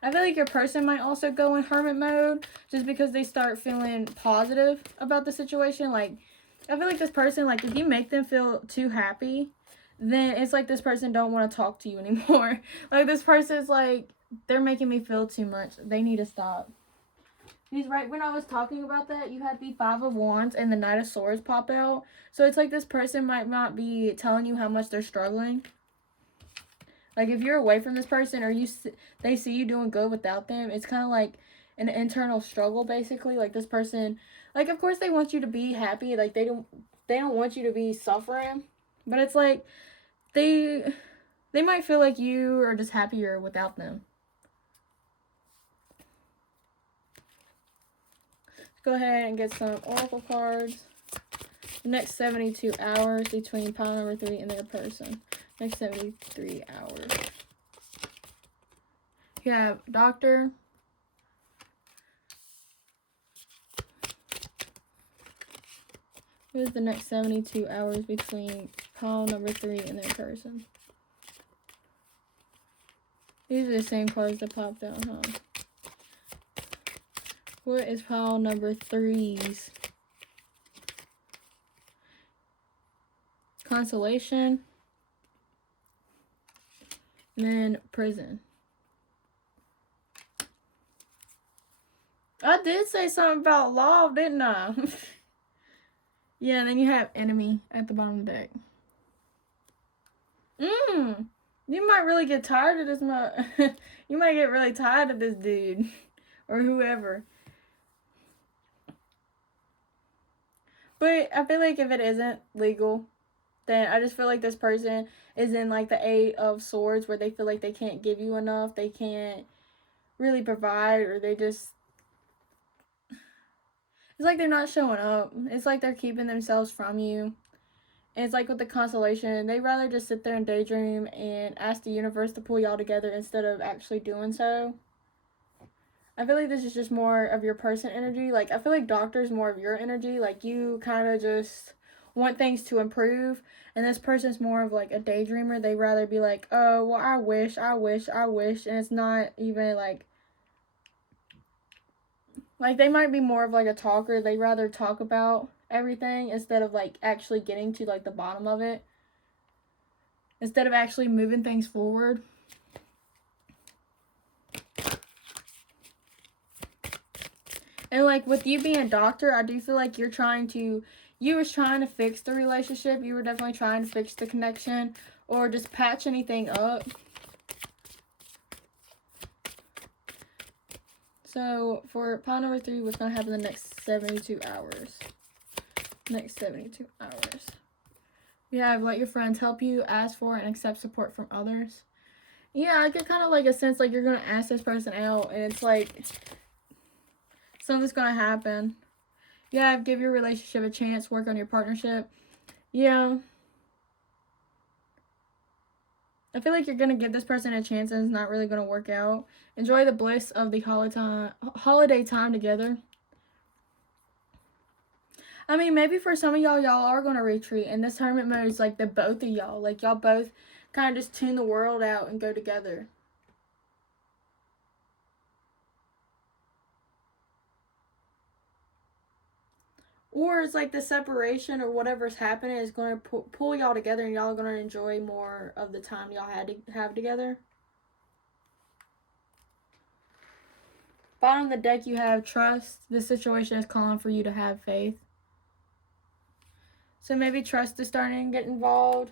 I feel like your person might also go in hermit mode just because they start feeling positive about the situation. Like, I feel like this person, like, if you make them feel too happy, then it's like this person don't want to talk to you anymore. Like, this person's like, they're making me feel too much. They need to stop. He's right. When I was talking about that, you had the 5 of Wands and the Knight of Swords pop out. So it's like this person might not be telling you how much they're struggling. Like, if you're away from this person or they see you doing good without them, it's kind of like an internal struggle, basically. Like, this person, like, of course they want you to be happy. Like, they don't want you to be suffering. But it's like they might feel like you are just happier without them. Go ahead and get some oracle cards. The next 72 hours between pile number 3 and their person. Next 73 hours. You have Doctor. What is the next 72 hours between pile number 3 and their person? These are the same cards that popped out, huh? What is pile number 3's? Consolation. And then prison. I did say something about love, didn't I? Yeah, and then you have enemy at the bottom of the deck. You might really get tired of this. You might get really tired of this dude. Or whoever. But I feel like if it isn't legal, then I just feel like this person is in like the 8 of Swords where they feel like they can't give you enough. They can't really provide, or they just... It's like they're not showing up. It's like they're keeping themselves from you. And it's like with the constellation, they'd rather just sit there and daydream and ask the universe to pull y'all together instead of actually doing so. I feel like this is just more of your person energy. Like, I feel like Doctor's more of your energy. Like, you kind of just want things to improve. And this person's more of like a daydreamer. They'd rather be like, oh, well, I wish. And it's not even like they might be more of like a talker. They rather talk about everything instead of like actually getting to like the bottom of it. Instead of actually moving things forward. And like with you being a doctor, I do feel like you was trying to fix the relationship. You were definitely trying to fix the connection or just patch anything up. So for pile number 3, what's going to happen in the next 72 hours? Next 72 hours. You have let your friends help you, ask for and accept support from others. Yeah, I get kind of like a sense like you're going to ask this person out and it's like something's going to happen. Yeah, give your relationship a chance, work on your partnership. Yeah. I feel like you're going to give this person a chance and it's not really going to work out. Enjoy the bliss of the holiday time together. I mean, maybe for some of y'all are going to retreat. And this hermit mode is like the both of y'all. Like, y'all both kind of just tune the world out and go together. Or it's like the separation or whatever's happening is going to pull y'all together and y'all are going to enjoy more of the time y'all had to have together. Bottom of the deck, you have trust. This situation is calling for you to have faith. So maybe trust is starting to get involved.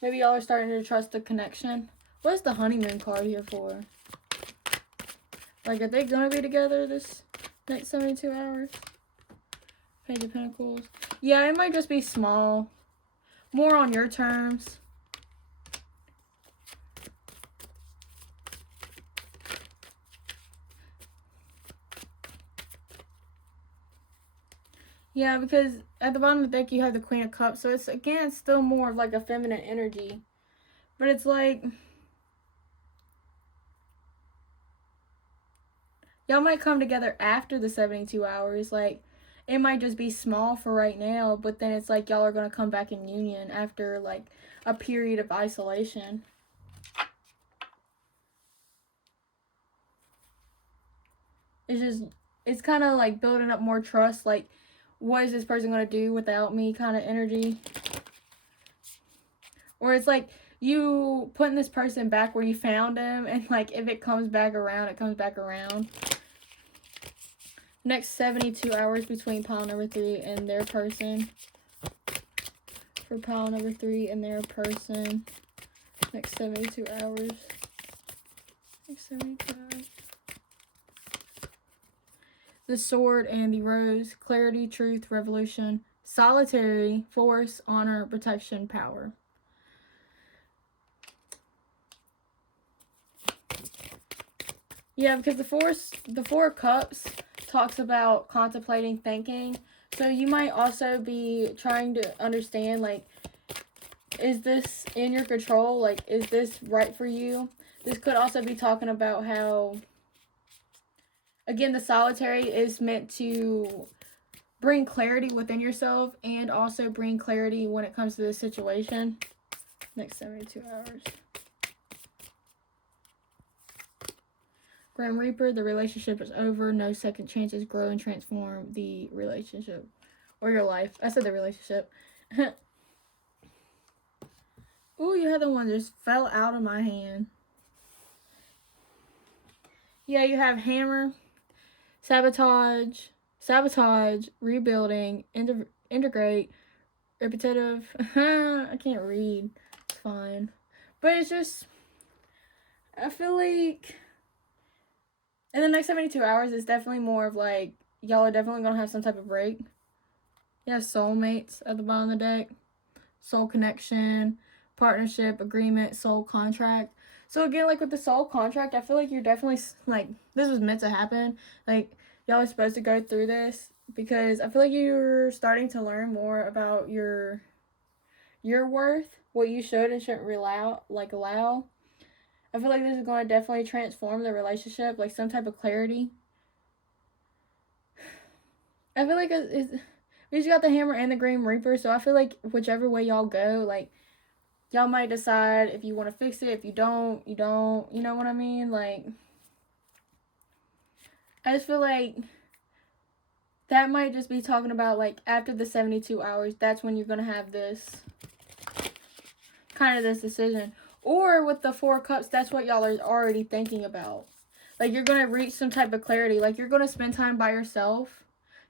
Maybe y'all are starting to trust the connection. What is the honeymoon card here for? Like, are they going to be together this Next 72 hours. Page of Pentacles. Yeah, it might just be small. More on your terms. Yeah, because at the bottom of the deck you have the Queen of Cups. So it's, again, still more of like a feminine energy. But it's like, y'all might come together after the 72 hours. Like, it might just be small for right now. But then it's like y'all are going to come back in union after like a period of isolation. It's just, it's kind of like building up more trust. Like, what is this person going to do without me kind of energy? Or it's like you putting this person back where you found them. And like, if it comes back around, it comes back around. Next 72 hours between pile number 3 and their person. For pile number 3 and their person. Next 72 hours. Next 72 hours. The Sword and the Rose. Clarity, truth, revolution. Solitary, force, honor, protection, power. Yeah, because the Four Cups talks about contemplating, thinking. So you might also be trying to understand, like, is this in your control? Like, is this right for you? This could also be talking about how, again, the Solitary is meant to bring clarity within yourself and also bring clarity when it comes to this situation. Next 72 hours. Grim Reaper, the relationship is over. No second chances. Grow and transform the relationship. Or your life. I said the relationship. Ooh, you had the one that just fell out of my hand. Yeah, you have hammer, sabotage, rebuilding, integrate, repetitive. I can't read. It's fine. But it's just, I feel like in the next 72 hours, it's definitely more of like, y'all are definitely going to have some type of break. You have soulmates at the bottom of the deck. Soul connection, partnership, agreement, soul contract. So again, like with the soul contract, I feel like you're definitely, like, this was meant to happen. Like, y'all are supposed to go through this because I feel like you're starting to learn more about your worth, what you should and shouldn't allow. I feel like this is going to definitely transform the relationship, like some type of clarity. I feel like we just got the hammer and the Grim Reaper, so I feel like whichever way y'all go, like, y'all might decide if you want to fix it. If you don't, you don't. You know what I mean? Like, I just feel like that might just be talking about, like, after the 72 hours, that's when you're going to have this, kind of this decision. Or with the Four Cups, that's what y'all are already thinking about. Like, you're going to reach some type of clarity. Like, you're going to spend time by yourself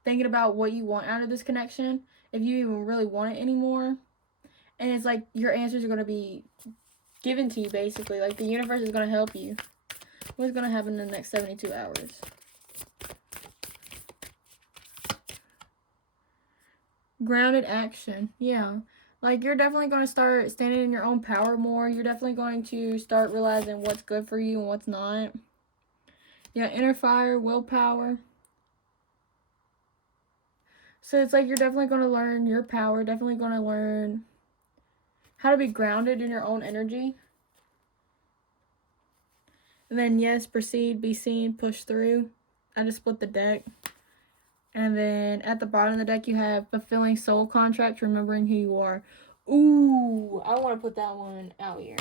thinking about what you want out of this connection, if you even really want it anymore. And it's like your answers are going to be given to you, basically. Like, the universe is going to help you. What's going to happen in the next 72 hours? Grounded action. Yeah. Like, you're definitely going to start standing in your own power more. You're definitely going to start realizing what's good for you and what's not. Yeah, inner fire, willpower. So it's like you're definitely going to learn your power. Definitely going to learn how to be grounded in your own energy. And then, yes, proceed, be seen, push through. I just split the deck. And then at the bottom of the deck, you have fulfilling soul contract, remembering who you are. Ooh, I want to put that one out here.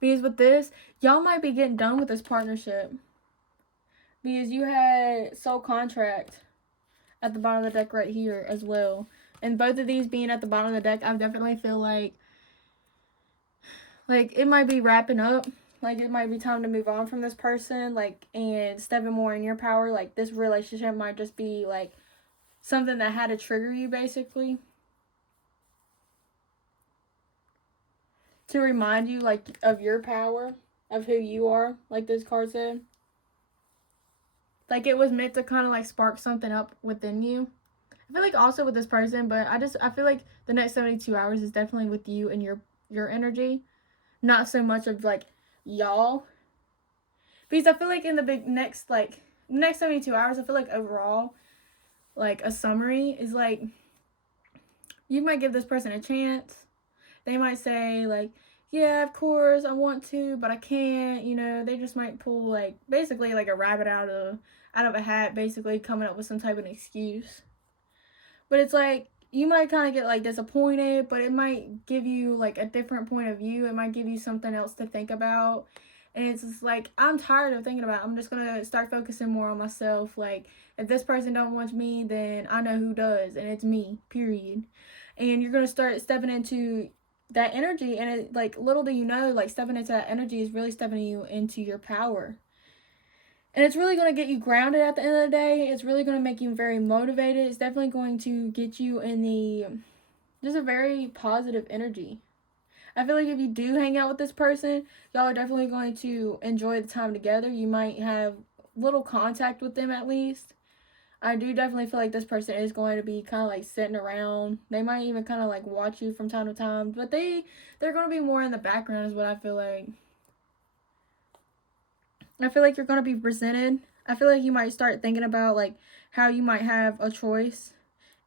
Because with this, y'all might be getting done with this partnership. Because you had soul contract at the bottom of the deck right here as well. And both of these being at the bottom of the deck, I definitely feel like it might be wrapping up. Like, it might be time to move on from this person, like, and stepping more in your power. Like, this relationship might just be, like, something that had to trigger you, basically. To remind you, like, of your power, of who you are, like this card said. Like it was meant to kind of like spark something up within you. I feel like also with this person, but I feel like the next 72 hours is definitely with you and your energy, not so much of like y'all. Because I feel like in the next 72 hours, I feel like overall, like a summary is like you might give this person a chance. They might say like, yeah, of course I want to, but I can't. You know, they just might pull like basically like a rabbit out of a hat, basically coming up with some type of excuse. But it's like you might kind of get like disappointed, but it might give you like a different point of view. It might give you something else to think about. And it's just like, I'm tired of thinking about it. I'm just going to start focusing more on myself. Like, if this person don't want me, then I know who does. And it's me, period. And you're going to start stepping into that energy. And it, like, little do you know, like, stepping into that energy is really stepping you into your power. And it's really going to get you grounded at the end of the day. It's really going to make you very motivated. It's definitely going to get you in just a very positive energy. I feel like if you do hang out with this person, y'all are definitely going to enjoy the time together. You might have little contact with them at least. I do definitely feel like this person is going to be kind of like sitting around. They might even kind of like watch you from time to time, but they're going to be more in the background is what I feel like. I feel like you're going to be presented. I feel like you might start thinking about like how you might have a choice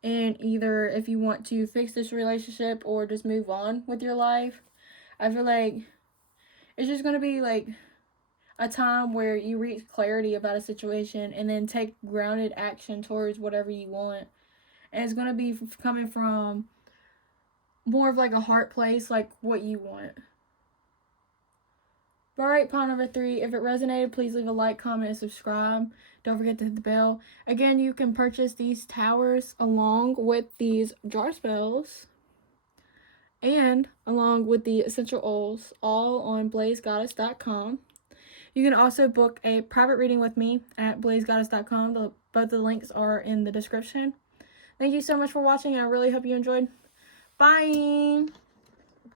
and either if you want to fix this relationship or just move on with your life. I feel like it's just going to be like a time where you reach clarity about a situation and then take grounded action towards whatever you want. And it's going to be coming from more of like a heart place, like what you want. Alright, pile number 3. If it resonated, please leave a like, comment, and subscribe. Don't forget to hit the bell. Again, you can purchase these towers along with these jar spells and along with the essential oils, all on blazegoddess.com. You can also book a private reading with me at blazegoddess.com. Both of the links are in the description. Thank you so much for watching, and I really hope you enjoyed. Bye!